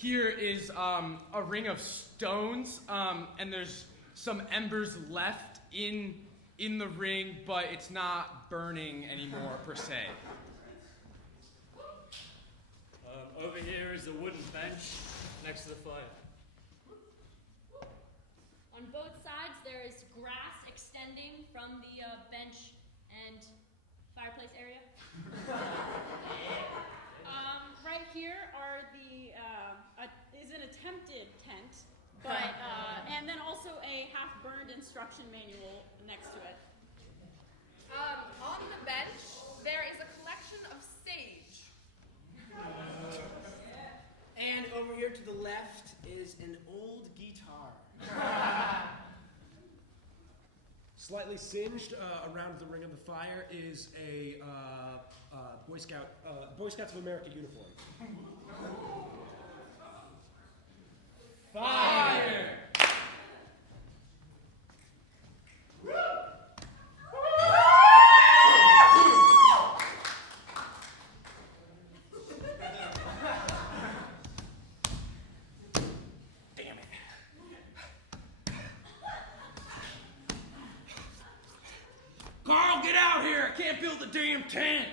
here is a ring of stones, and there's some embers left in the ring, but it's not burning anymore per se. Over here is a wooden bench next to the fire. On both sides, there is grass extending from the bench and fireplace area. Right here are is an attempted tent, but and then also a half-burned instruction manual next to it. On the bench, there is a collection of sage. And over here to the left is an old guitar. Slightly singed around the ring of the fire is a Boy Scouts of America uniform. Fire! Carl, get out here! I can't build the damn tent!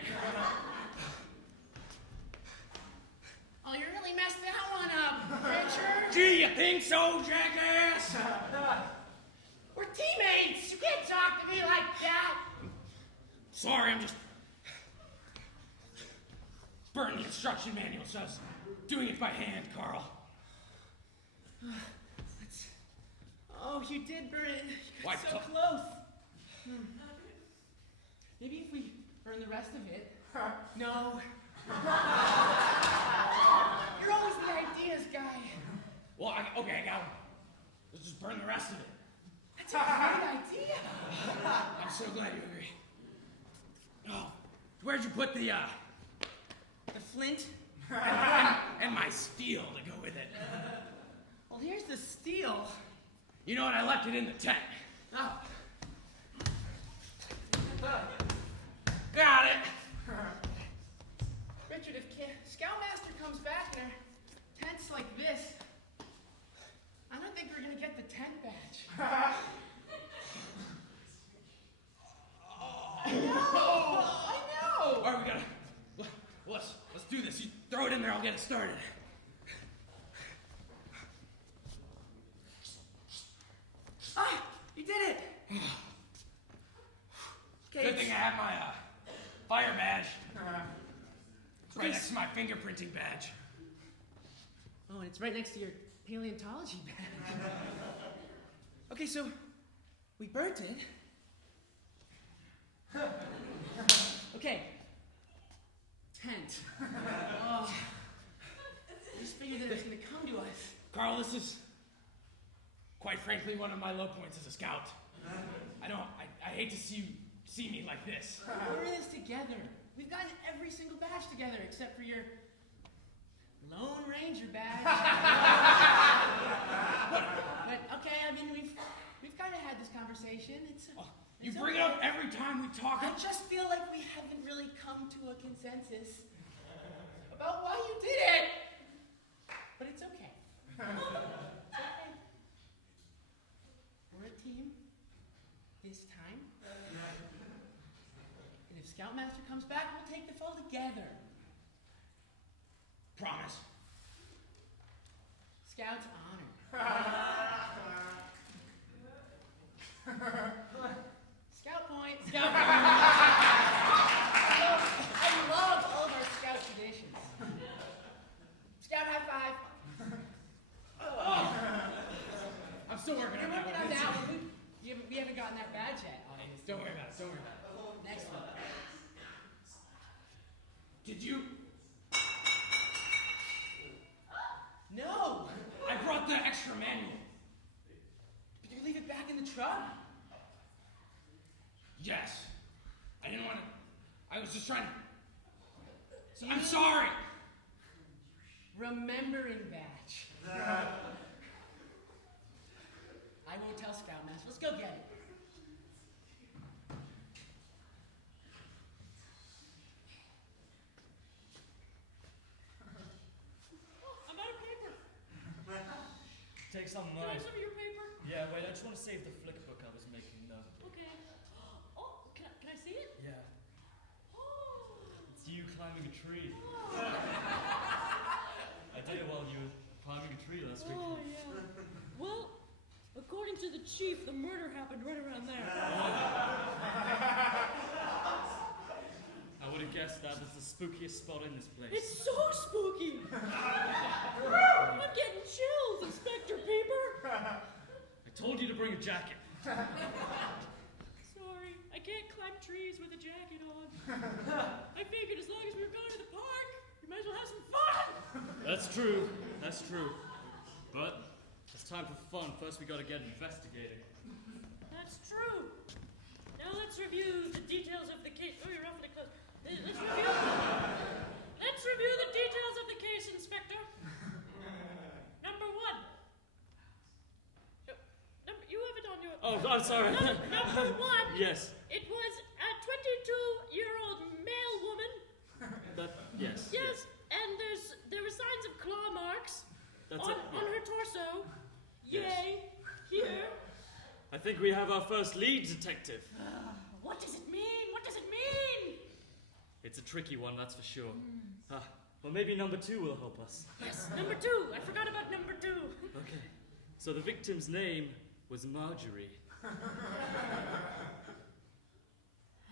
Oh, you really messed that one up, Richard. Gee, you think so, jackass? We're teammates. You can't talk to me like that. Sorry, I'm just... burning the instruction manual, so I was doing it by hand, Carl. Oh, you did burn it. Why, so close. Maybe if we burn the rest of it. No. You're always the ideas guy. Well, okay, I got him. Let's just burn the rest of it. That's a great idea. I'm so glad you agree. Oh, where'd you put the flint? and my steel to go with it? Well, here's the steel. You know what? I left it in the tent. Oh. Got it. Richard, if Scoutmaster comes back and our tent's like this, I don't think we're gonna get the tent badge. I know. All right, we gotta. Let's do this. You throw it in there. I'll get it started. Ah, you did it. Good thing I have my fire badge. It's right next to my fingerprinting badge. Oh, and it's right next to your paleontology badge. Okay, so we burnt it. Okay. Tent. Oh. I just figured that it was going to come to us. Carl, this is, quite frankly, one of my low points as a scout. I hate to see me like this. We're in this together. We've gotten every single badge together except for your Lone Ranger badge. But okay, I mean we've kind of had this conversation. You bring it up every time we talk. I just feel like we haven't really come to a consensus about why you did it. But it's okay. It's okay. We're a team this time. And if Scoutmaster comes back, we'll take the fall together. Promise. Scout's honor. Scout point. Scout point. I love all of our Scout traditions. Scout high five. Oh. I'm still working on that one. On that one. We haven't gotten that badge yet. Don't worry about it. Don't worry about it. Next one. Did you? No. I brought the extra manual. Did you leave it back in the truck? Yes. I didn't want to. I was just trying to. I'm sorry. Remembering badge. I won't tell Scoutmaster. Let's go get it. I'm out of paper. some Can I mine. have some of your paper? Yeah, wait, I just want to save the flick book I was making, though. Okay. Oh, can I see it? Yeah. Oh. It's you climbing a tree. I did it while you were climbing a tree last week. Oh, yeah. Well, according to the chief, the murder happened right around there. I would have guessed that was the spookiest spot in this place. It's so spooky! I'm getting chills, Inspector Peeper! I told you to bring a jacket. Sorry, I can't climb trees with a jacket on. I figured as long as we were going to the park, we might as well have some fun! That's true. That's true. But it's time for fun. First, we gotta get investigating. That's true. Now let's review the details of the case. Oh, you're awfully close. Let's review the details of the case, Inspector. Number one. You have it on your... Oh, I'm sorry. Number one. Yes. It was a 22-year-old male woman. Yes. Yes, and there were signs of claw marks on her torso. Yes. Yay. Here. I think we have our first lead, detective. What does it mean? What does it mean? It's a tricky one, that's for sure. Well, maybe number 2 will help us. Yes, number 2. I forgot about number 2. Okay. So the victim's name was Marjorie.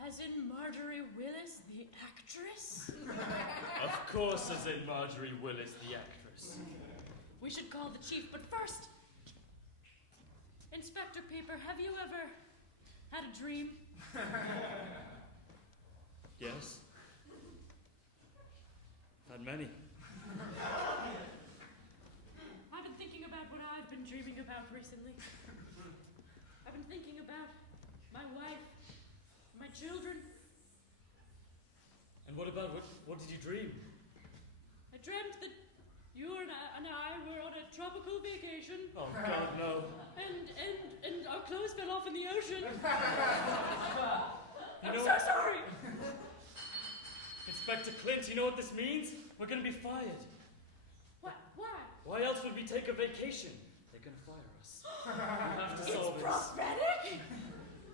As in Marjorie Willis, the actress? Of course, as in Marjorie Willis, the actress. We should call the chief, but first... Inspector Peeper, have you ever had a dream? Yes. Had many. I've been thinking about what I've been dreaming about recently. I've been thinking about my wife, my children. And what about, what did you dream? I dreamt that you and I were on a tropical vacation. Oh, God, no. And our clothes fell off in the ocean. I'm know- so sorry. Inspector Clint, you know what this means? We're gonna be fired. What? Why? Why else would we take a vacation? They're gonna fire us. We have to solve It's this. prophetic.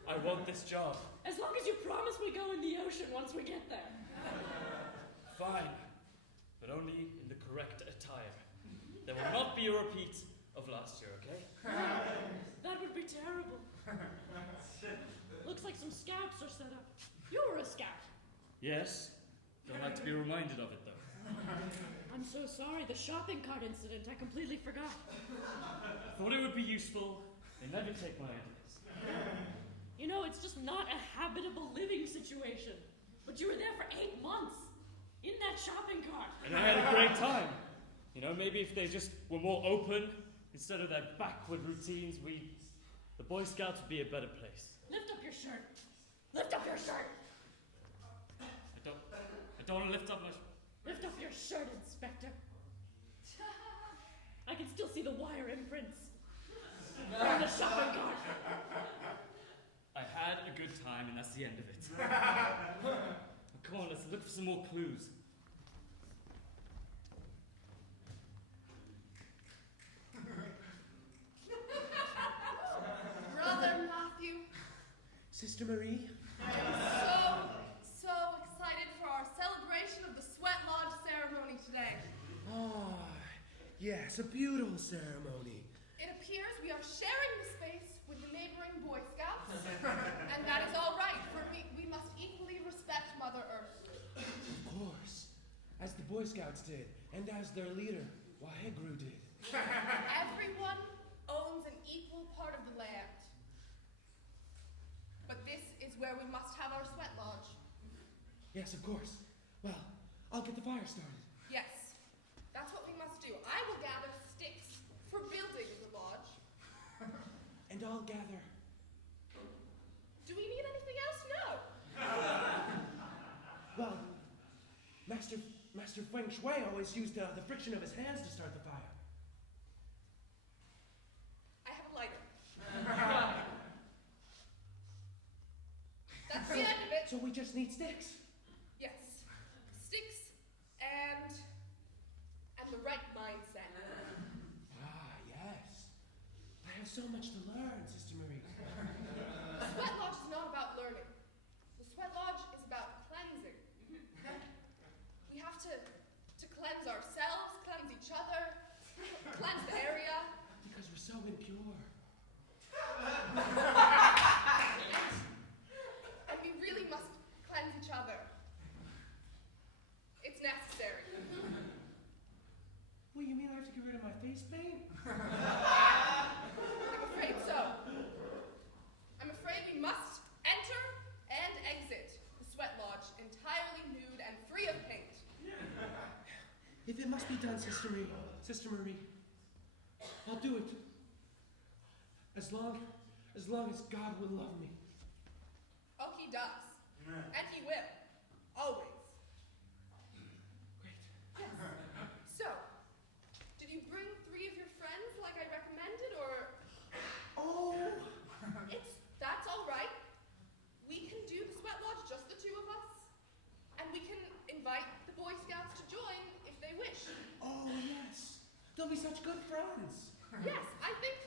I want this job. As long as you promise we go in the ocean once we get there. Fine. But only in the correct attire. There will not be a repeat of last year, okay? That would be terrible. Looks like some scouts are set up. You were a scout. Yes. Don't like to be reminded of it, though. I'm so sorry. The shopping cart incident, I completely forgot. I thought it would be useful. They never take my ideas. You know, it's just not a habitable living situation. But you were there for 8 months. In that shopping cart. And I had a great time. You know, maybe if they just were more open, instead of their backward routines, the Boy Scouts would be a better place. Lift up your shirt. Lift up your shirt. I don't want to lift up my... Lift up your shirt, Inspector. I can still see the wire imprints from the shopping cart. I had a good time, and that's the end of it. Come on, let's look for some more clues. Brother Matthew, Sister Marie? I'm so excited for our celebration of the Sweat Lodge ceremony today. Ah, yes, a beautiful ceremony. It appears we are sharing the space with the neighboring Boy Scouts, and that is all right, for we must equally respect Mother Earth. Of course, as the Boy Scouts did, and as their leader, Wahegru did. Everyone owns an equal part of the land. But this is where we must have our Sweat Lodge. Yes, of course. Well, I'll get the fire started. Yes, that's what we must do. I will gather sticks for building the lodge. And I'll gather... Do we need anything else? No. Well, Master Feng Shui always used the friction of his hands to start the fire. I have a lighter. That's the end of it. So we just need sticks. Yes. Sticks and the right mindset. Ah, yes. so much to learn, Sister Marie. The Sweat Lodge is not about learning. The Sweat Lodge is about cleansing. We have to cleanse ourselves, cleanse each other, cleanse the area. Because we're so impure. And we really must cleanse each other. It's necessary. What, you mean I have to get rid of my face paint? I'm afraid so. I'm afraid we must enter and exit the Sweat Lodge entirely nude and free of paint. If it must be done, Sister Marie, I'll do it. As long as God will love me. Oh, he does. And he will. Always. Great. Yes. So, did you bring 3 of your friends like I recommended, or... Oh! That's all right. We can do the Sweat Lodge, just the 2 of us. And we can invite the Boy Scouts to join if they wish. Oh, yes. They'll be such good friends. Yes, I think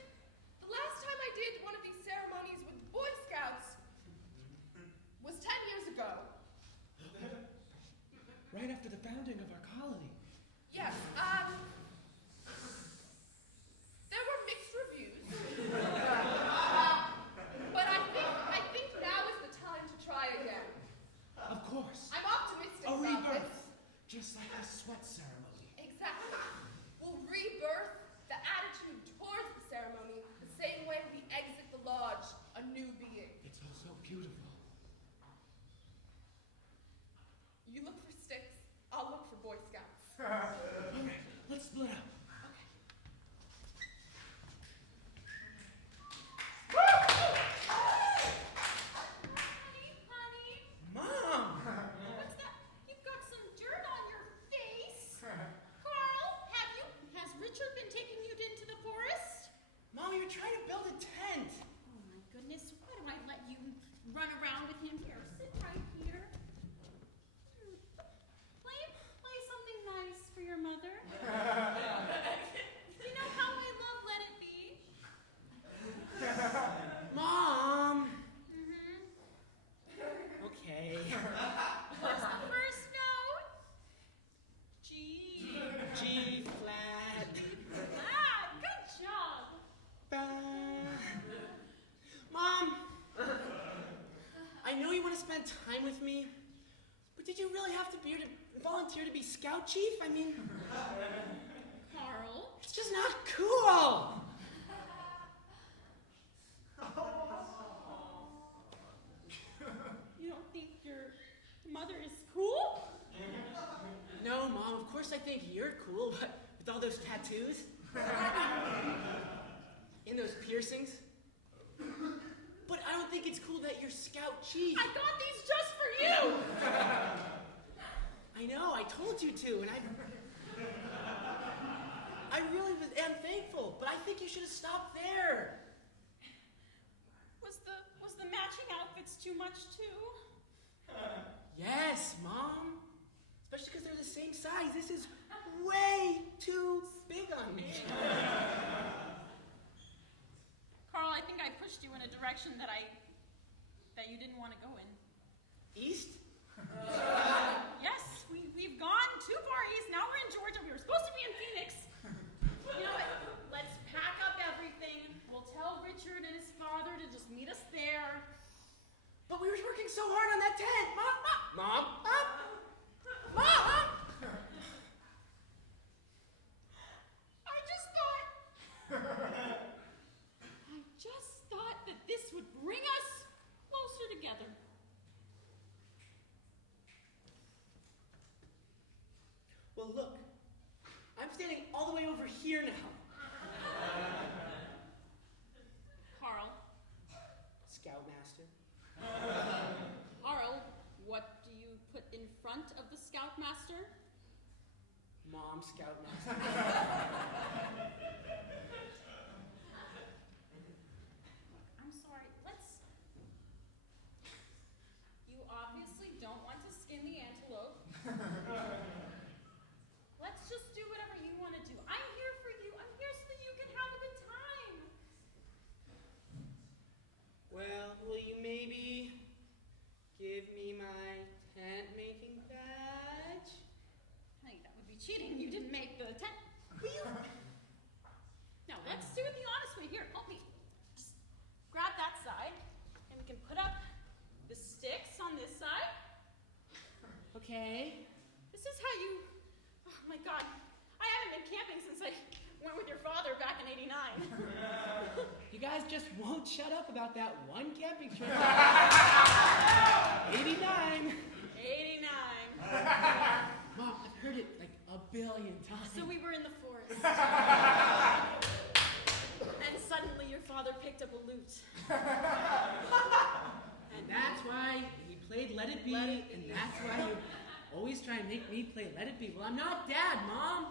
the last time I did one of these ceremonies with the Boy Scouts was 10 years ago. Right after the founding of our colony. Yes, there were mixed reviews. But I think now is the time to try again. Of course. I'm optimistic A about rebirth. this. Just like the sweat ceremony. Exactly. We'll rebirth the attitude towards the ceremony the same way we exit the lodge a new being. It's all so beautiful. You look for sticks, I'll look for Boy Scouts. All right, let's split up. Honey, Mom! what's that? You've got some dirt on your face. Carl, has Richard been taking you into the forest? Mom, you're trying to build a tent. Oh my goodness, why do I let you run around with him here? Sit right here. Play something nice for your mother. You know how I love Let It Be? Mom! Mm-hmm. Okay. What's the first note? G. G flat. Ah, good job. Mom! I know you want to spend time with me, but did you really have to volunteer to be Scout Chief? I mean, Carl. it's just not cool! You don't think your mother is cool? No, Mom, of course I think you're cool, but with all those tattoos and those piercings. But I don't think it's cool that you're Scout Chief. I got these just for you! I know, I told you to, and I really am thankful, but I think you should have stopped there. Was the matching outfits too much too? Yes, Mom. Especially because they're the same size. This is way too big on me. Carl, I think I pushed you in a direction that you didn't want to go in. East? Yes, we've gone too far east. Now we're in Georgia. We were supposed to be in Phoenix. You know what? Let's pack up everything. We'll tell Richard and his father to just meet us there. But we were working so hard on that tent. Mom! Mom! I just thought that this would bring us closer together. Well, look. I'm standing all the way over here now. Carl. Scoutmaster. Carl, what do you put in front of the Scoutmaster? Mom, Scoutmaster. I'm sorry, you obviously don't want to skin the antelope. Let's just do whatever you want to do. I'm here for you. I'm here so that you can have a good time. cheating. You didn't make the 10. Now, let's do it the honest way. Here, help me. Just grab that side, and we can put up the sticks on this side. Okay. This is how you... Oh, my God. I haven't been camping since I went with your father back in '89. You guys just won't shut up about that one camping trip. 89. 89. Mom, I've heard it like a billion times. So we were in the forest. And suddenly your father picked up a lute. And that's why he played Let It Be, and that's why you always try and make me play Let It Be. Well, I'm not Dad, Mom.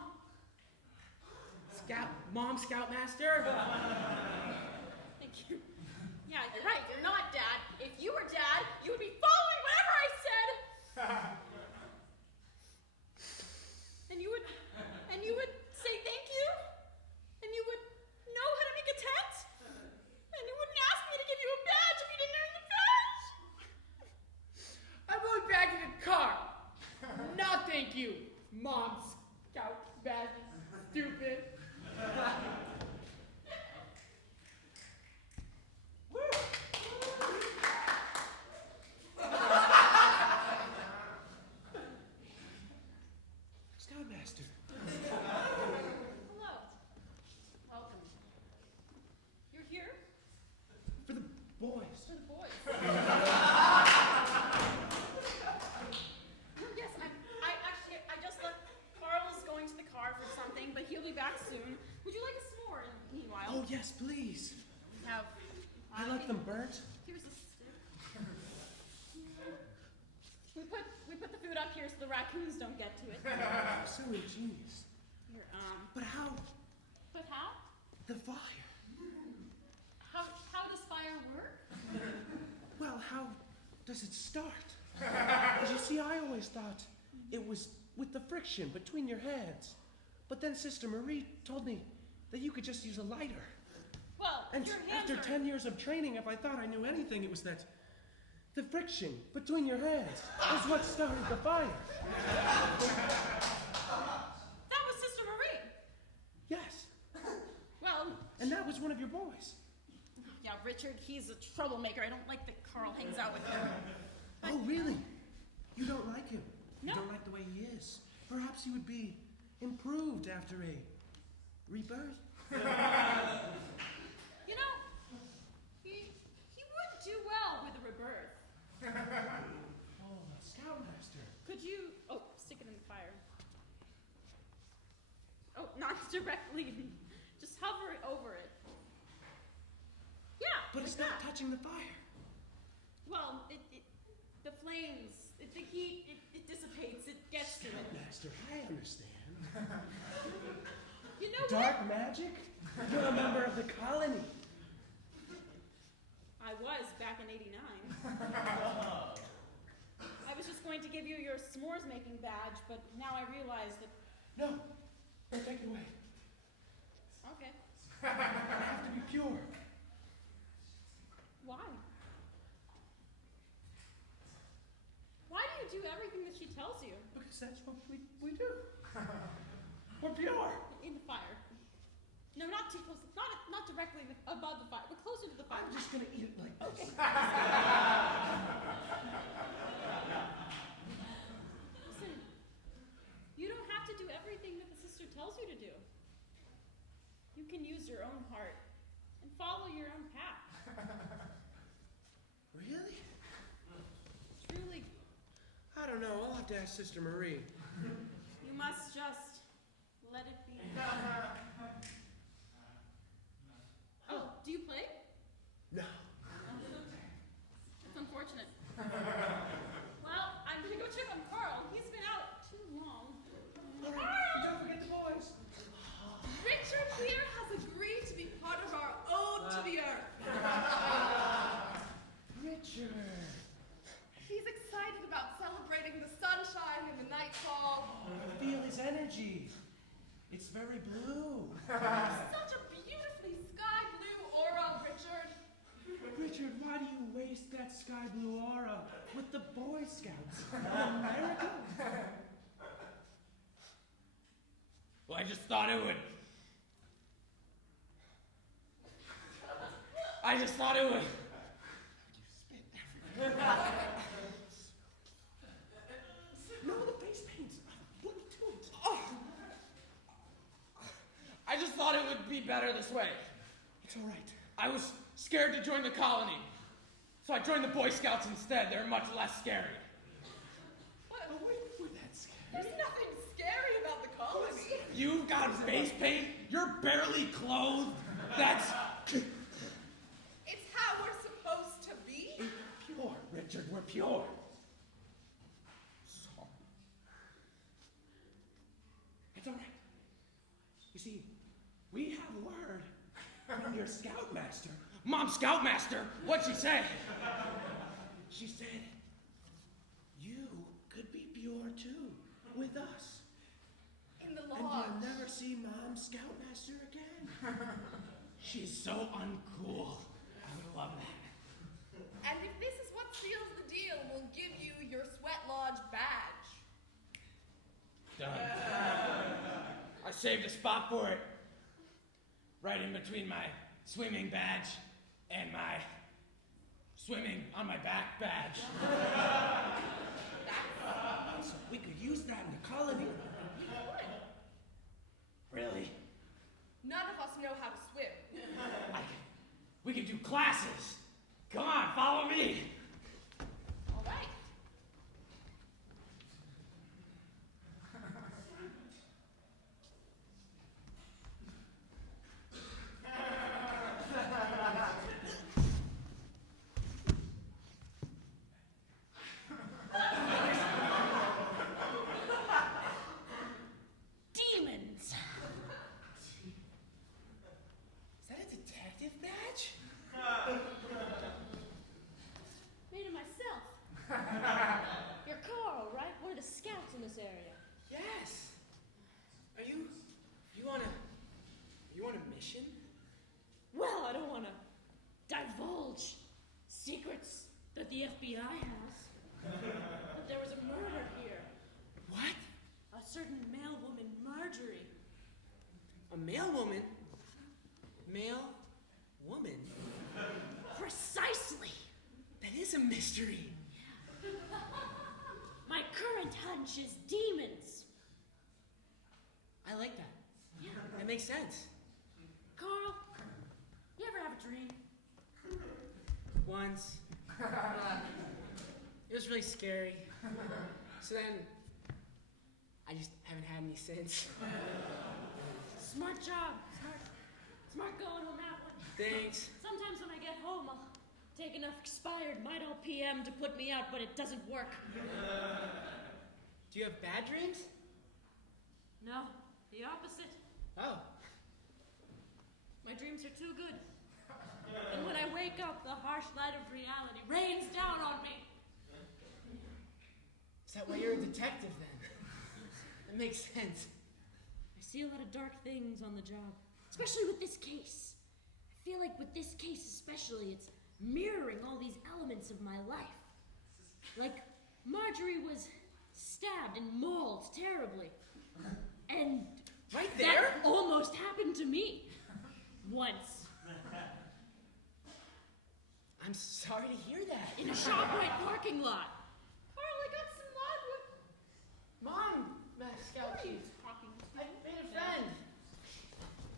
Scoutmaster. Thank you. Yeah, you're right. You're not Dad. If you were Dad, you would be following whatever I said. And you would say thank you. And you would know how to make a tent. And you wouldn't ask me to give you a badge if you didn't earn the badge. I'm going back in the car. No, thank you, Mom. Scout, bad, stupid. Scoutmaster. Hello. Welcome. You're here For the boys. for the boys. Yes, I just left. Carl is going to the car for something, but he'll be back soon. Would you like a s'more meanwhile? Oh, yes, please. We have. I like them burnt. Here's a stick. We put the food up here so the raccoons don't get to it. So ingenious. Here, But how? But how? The fire. How does fire work? Well, how does it start? Because you see, I always thought it was with the friction between your hands. But then Sister Marie told me that you could just use a lighter. Well, And your hands after are... 10 years of training, if I thought I knew anything, it was that the friction between your hands was what started the fire. That was Sister Marie. Yes. Well, And that was one of your boys. yeah, Richard, he's a troublemaker. I don't like that Carl hangs out with him. Oh, really? You don't like him? No. You don't like the way he is? Perhaps he would be improved after a rebirth? You know, he would do well with a rebirth. Oh, Scoutmaster. Could you... Oh, stick it in the fire. Oh, not directly. Just hover over it. Yeah, But like it's not that. touching the fire. Well, the flames, the heat, it dissipates, it gets to it. Scoutmaster, I understand. You know Dark what? magic? You're a member of the colony. I was back in '89. I was just going to give you your s'mores making badge, but now I realize that... No, don't take it away. Okay. I have to be pure. Why? Why do you do everything that she tells you? Because that's what we do. We're pure. In the fire. No, not too close. Not directly above the fire, but closer to the fire. I'm just gonna eat it like this. Listen, you don't have to do everything that the sister tells you to do. You can use your own heart and follow your own path. Really? Truly, I don't know. I'll have to ask Sister Marie. you must just let it be. Oh, do you play? No. That's unfortunate. Well, I'm gonna go check on Carl. He's been out too long. All right. Don't forget the boys. Richard here has agreed to be part of our ode to the earth. Richard. He's excited about celebrating the sunshine and the nightfall. I feel his energy. It's very blue. Such a beautifully sky blue aura, Richard. Richard, why do you waste that sky blue aura with the Boy Scouts of America? I just thought it would. No, the face paints. Look to it. I just thought it would be better this way. It's all right. I was scared to join the colony, so I joined the Boy Scouts instead. They're much less scary. What? Oh, wait, we're that scared. There's nothing scary about the colony. You've got face paint. You're barely clothed. That's It's how we're supposed to be. Pure, Richard, we're pure. sorry. It's all right. You see, we have word from your scoutmaster. Mom, Scoutmaster. What'd she say? She said, you could be pure too, with us. In the And lodge. you'll never see Mom Scoutmaster again. She's so uncool. I would love that. And if this is what seals the deal, we'll give you your Sweat Lodge badge. Done. I saved a spot for it. Right in between my swimming badge and my swimming on my back badge. So we could use that in the colony. We could. Really? None of us know how to swim. We could do classes. Come on, follow me. All right. Demons! Is that a detective badge? Made it myself. You're Carl, right? One of the scouts in this area. Yes. Are you on a mission? Well, I don't want to divulge secrets that the FBI has. But there was a murder here. What? A certain male woman, Marjorie. A male woman? Male woman? Precisely. That is a mystery. My current hunch is demons. I like that. That makes sense. Carl, you ever have a dream? Once. It was really scary. So then, I just haven't had any since. Smart job. Smart going on that one. Thanks. Sometimes when I get home, I'll take enough expired Midol PM to put me out, but it doesn't work. Do you have bad dreams? No, the opposite. Oh. My dreams are too good. And when I wake up, the harsh light of reality rains down on me. Is that why you're a detective then? That makes sense. I see a lot of dark things on the job, especially with this case. I feel like with this case especially, it's mirroring all these elements of my life. Like, Marjorie was stabbed and mauled terribly. And Right there? that almost happened to me. Once. I'm sorry to hear that. In a ShopRite parking lot. Carl, I got some logwood. Mom, Scout Chief. Talking to I made a friend.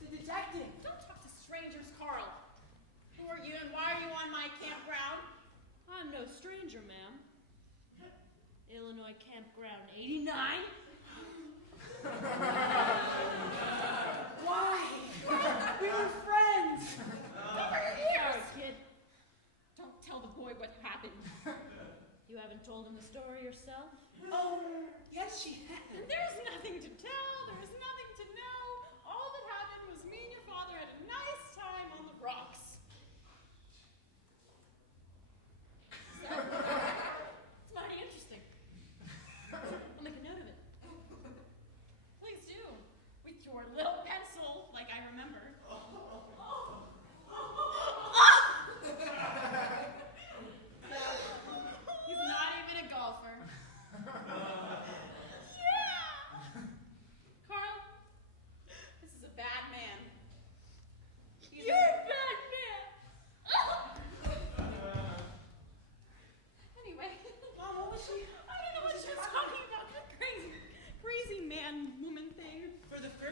The detective. Don't talk to strangers, Carl. Who are you and why are you on my campground? I'm no stranger, ma'am. Illinois Campground 89. Why? We were friends. Cover your ears! Sorry, kid. Don't tell the boy what happened. You haven't told him the story yourself? Oh, yes, she has. There's nothing to tell. There's nothing to know. All that happened was me and your father had a nice time on the rocks. It's mighty interesting. I'll make a note of it.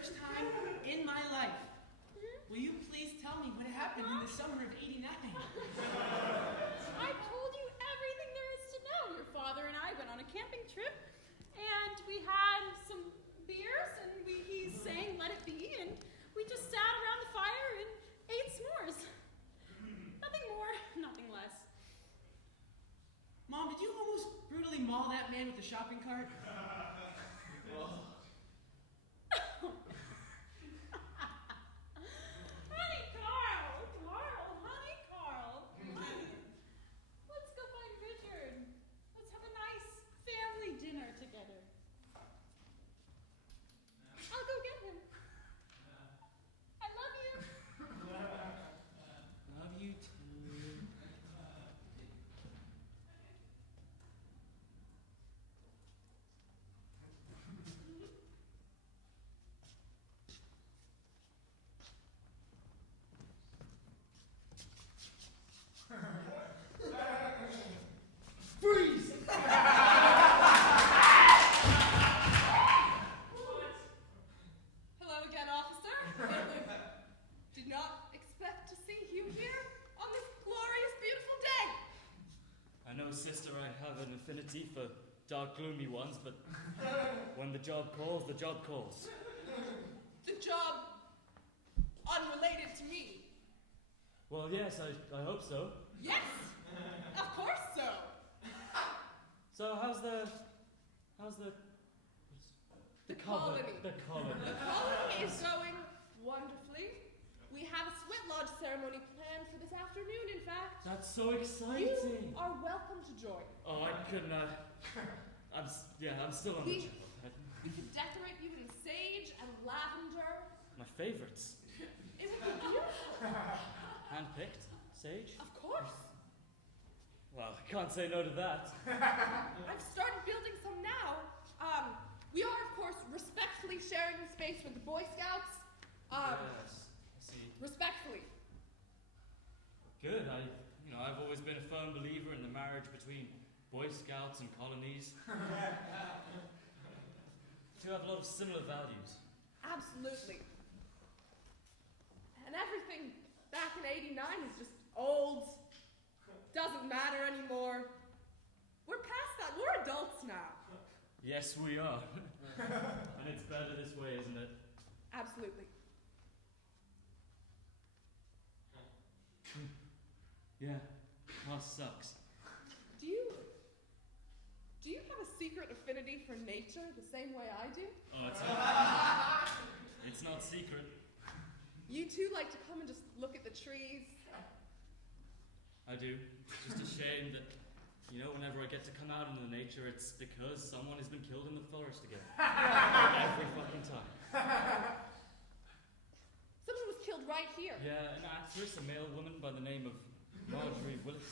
first time in my life. Will you please tell me what happened in the summer of '89? I told you everything there is to know. Your father and I went on a camping trip, and we had some beers, and he sang "Let It Be," and we just sat around the fire and ate s'mores. Nothing more, nothing less. Mom, did you almost brutally maul that man with the shopping cart? Carl. Let's go find Richard. Let's have a nice family dinner together. I'll go get him. I love you. Love you too. Freeze! Hello again, officer. Did not expect to see you here on this glorious, beautiful day. I know, sister, I have an affinity for dark, gloomy ones, but when the job calls, the job calls. The job unrelated to me. Well, yes, I hope so. Yes, of course so. So how's the colony. The colony. The colony is going wonderfully. We have a sweat lodge ceremony planned for this afternoon, in fact. That's so You exciting. are welcome to join. Oh, I can, I'm still on the We- job. We could decorate you in sage and lavender. My favorites. It would be beautiful. Handpicked, sage. Of course. Well, I can't say no to that. I've started building some now. We are, of course, respectfully sharing the space with the Boy Scouts. Yes, I see. Respectfully. Good. I've always been a firm believer in the marriage between Boy Scouts and colonies. Two have a lot of similar values. Absolutely. And everything back in '89 is just old. Doesn't matter anymore. We're past that. We're adults now. Yes, we are. And it's better this way, isn't it? Absolutely. Yeah. House sucks. Do you have a secret affinity for nature the same way I do? Oh, it's not secret. You two like to come and just look at the trees. I do. It's just a shame that, whenever I get to come out into nature, it's because someone has been killed in the forest again. Every fucking time. Someone was killed right here. Yeah, an actress, a male woman by the name of Marjorie Willis.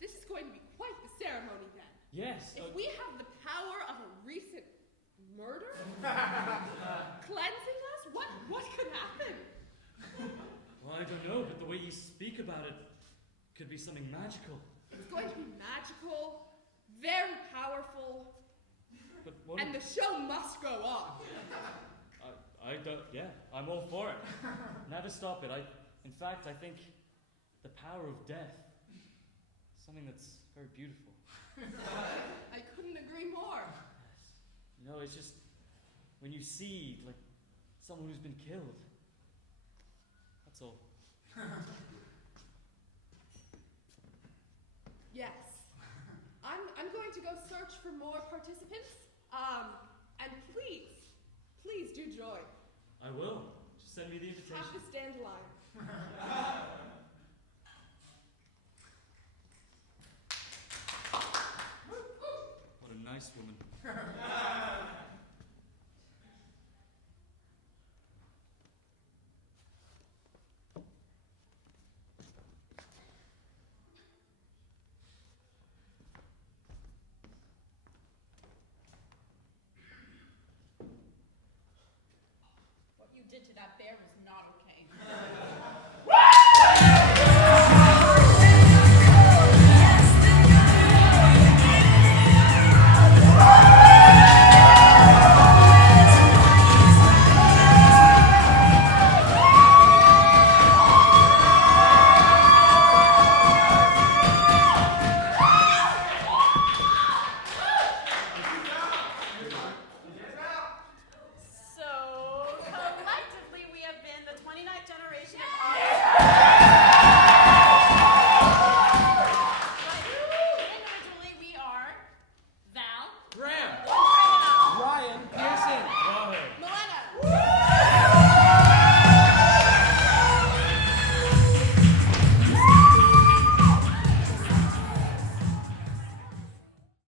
This is going to be quite the ceremony then. Yes. If we have the power of a recent murder cleansing us, what could happen? Well, I don't know, but the way you speak about it could be something magical. It's going to be magical, very powerful, But what? and the show must go on. I'm all for it. Never stop it. In fact, I think the power of death is something that's very beautiful. I couldn't agree more. It's just when you see someone who's been killed. That's all. Yes. I'm going to go search for more participants. And please do join. I will. Just send me the invitation. Have to stand line. What a nice woman. What you did to that bear was